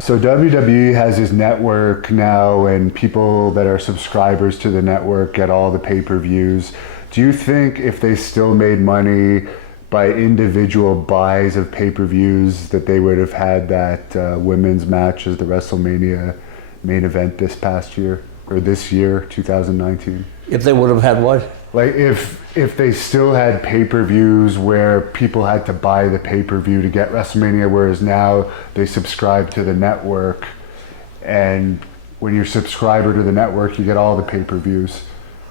So WWE has his network now, and people that are subscribers to the network get all the pay-per-views. Do you think if they still made money by individual buys of pay-per-views that they would have had that women's match as the WrestleMania main event this past year, or this year, 2019? If they would have had what? Like if they still had pay-per-views where people had to buy the pay-per-view to get WrestleMania, whereas now they subscribe to the network, and when you're a subscriber to the network, you get all the pay-per-views.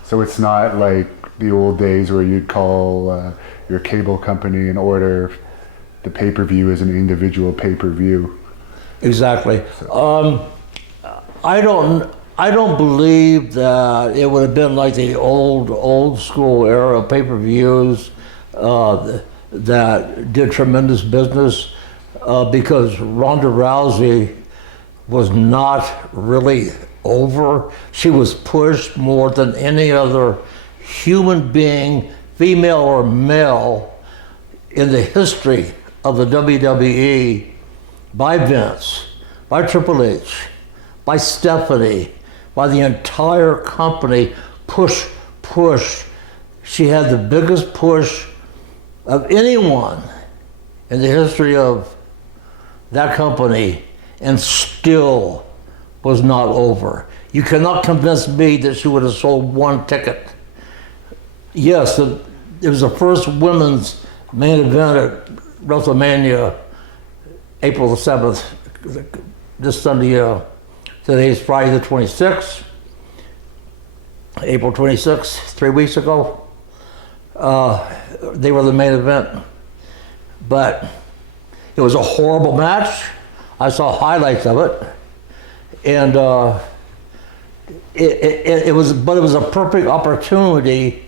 So it's not like the old days where you'd call your cable company and order the pay-per-view as an individual pay-per-view. Exactly. So. I don't believe that it would have been like the old school era of pay-per-views that did tremendous business because Ronda Rousey was not really over. She was pushed more than any other human being, female or male, in the history of the WWE by Vince, by Triple H, by Stephanie, by the entire company. Push. She had the biggest push of anyone in the history of that company, and still was not over. You cannot convince me that she would have sold one ticket. Yes, it was the first women's main event at Wrestlemania, April the 7th, this Sunday. Today is Friday the 26th, April 26th, 3 weeks ago. They were the main event. But it was a horrible match. I saw highlights of it. And it was a perfect opportunity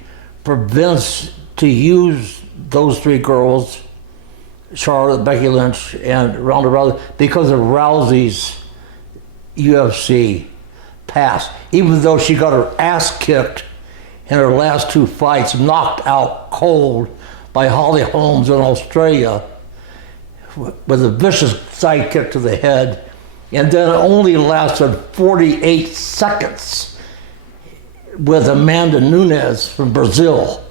for Vince to use those three girls, Charlotte, Becky Lynch, and Ronda Rousey, because of Rousey's UFC past. Even though she got her ass kicked in her last two fights, knocked out cold by Holly Holmes in Australia with a vicious side kick to the head, and then only lasted 48 seconds with Amanda Nunes from Brazil,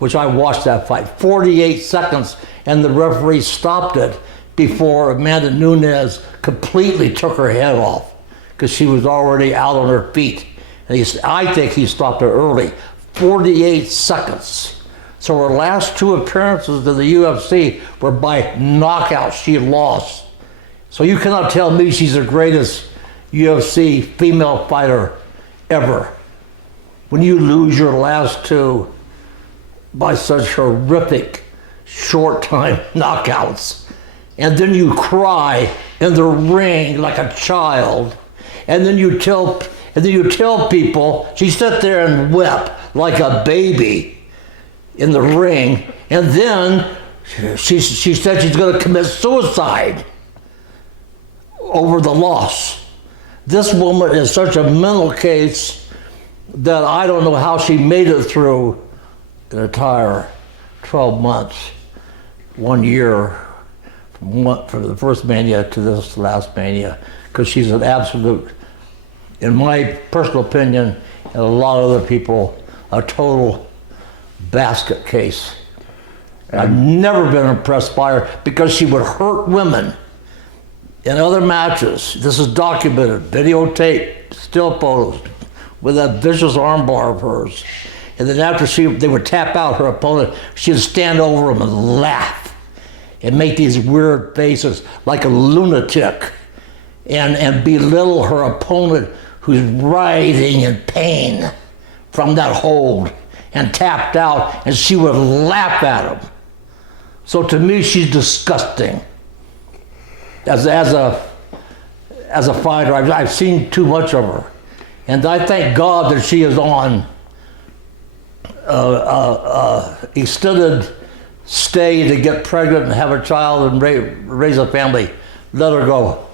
which I watched that fight. 48 seconds, and the referee stopped it before Amanda Nunes completely took her head off, because she was already out on her feet. And I think he stopped her early. 48 seconds. So her last two appearances in the UFC were by knockout. She lost. So you cannot tell me she's the greatest UFC female fighter ever when you lose your last two by such horrific short time knockouts. And then you cry in the ring like a child, and then you tell people, she sat there and wept like a baby in the ring, and then she said she's going to commit suicide over the loss. This woman is such a mental case that I don't know how she made it through an entire 12 months, 1 year, from the first Mania to this last Mania, because she's an absolute, in my personal opinion, and a lot of other people, a total basket case. I've never been impressed by her because she would hurt women in other matches. This is documented, videotape, still photos, with that vicious armbar of hers. And then after they would tap out her opponent, she'd stand over him and laugh and make these weird faces like a lunatic, and belittle her opponent who's writhing in pain from that hold and tapped out, and she would laugh at him. So to me, she's disgusting. As a fighter, I've seen too much of her, and I thank God that she is on extended stay to get pregnant and have a child and raise a family. Let her go.